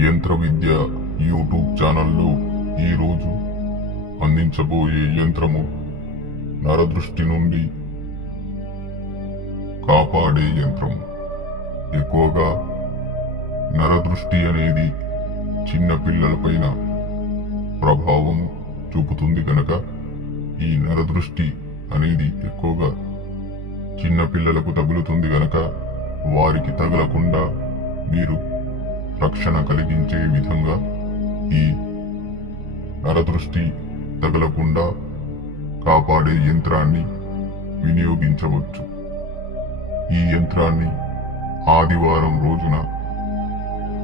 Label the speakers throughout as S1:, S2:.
S1: యంత్ర విద్య యూట్యూబ్ ఛానల్లో ఈరోజు అందించబోయే యంత్రము నరదృష్టి నుండి కాపాడే యంత్రము. ఎక్కువగా నరదృష్టి అనేది చిన్న పిల్లలపైన ప్రభావం చూపుతుంది కనుక ఈ నరదృష్టి అనేది ఎక్కువగా చిన్న పిల్లలకు తగులుతుంది గనక వారికి తగలకుండా మీరు రక్షణ కలిగించే విధంగా ఈ నరదృష్టి తగలకుండా కాపాడే యంత్రాన్ని వినియోగించవచ్చు. ఈ యంత్రాన్ని ఆదివారం రోజున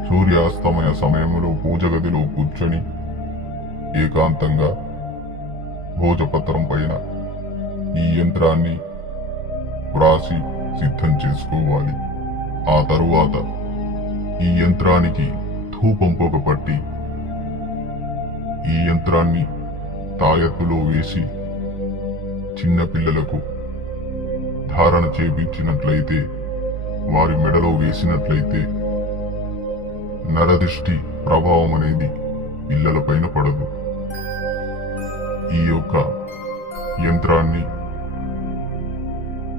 S1: సూర్యాస్తమయ సమయంలో పూజగదిలో కూర్చొని ఏకాంతంగా భోజపత్రం పైన ఈ యంత్రాన్ని వ్రాసి సిద్ధం చేసుకోవాలి. ఆ తరువాత ఈ యంత్రానికి ధూపం పొగ పట్టి ఈ యంత్రాన్ని తాయత్తులో వేసి చిన్నపిల్లలకు ధారణ చేపించినట్లయితే వారి మెడలో వేసినట్లయితే నరదృష్టి ప్రభావం అనేది పిల్లలపైన పడదు. ఈ యొక్క యంత్రాన్ని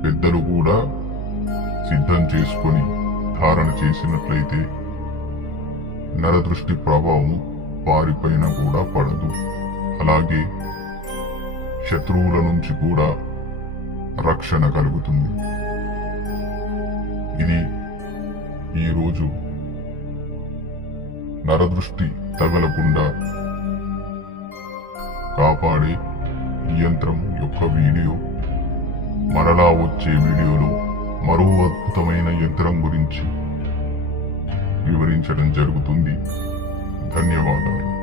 S1: పెద్దలు కూడా సిద్ధం చేసుకొని ధారణ చేసినట్లయితే నరదృష్టి ప్రభావం వారిపైన కూడా పడదు. అలాగే శత్రువుల నుంచి కూడా రక్షణ కలుగుతుంది. ఇది ఈరోజు నరదృష్టి తగలకుండా కాపాడే యంత్రం యొక్క వీడియో. మరలా వచ్చే వీడియోలో మరో అద్భుతమైన యంత్రం గురించి వివరించడం జరుగుతుంది. ధన్యవాదాలు.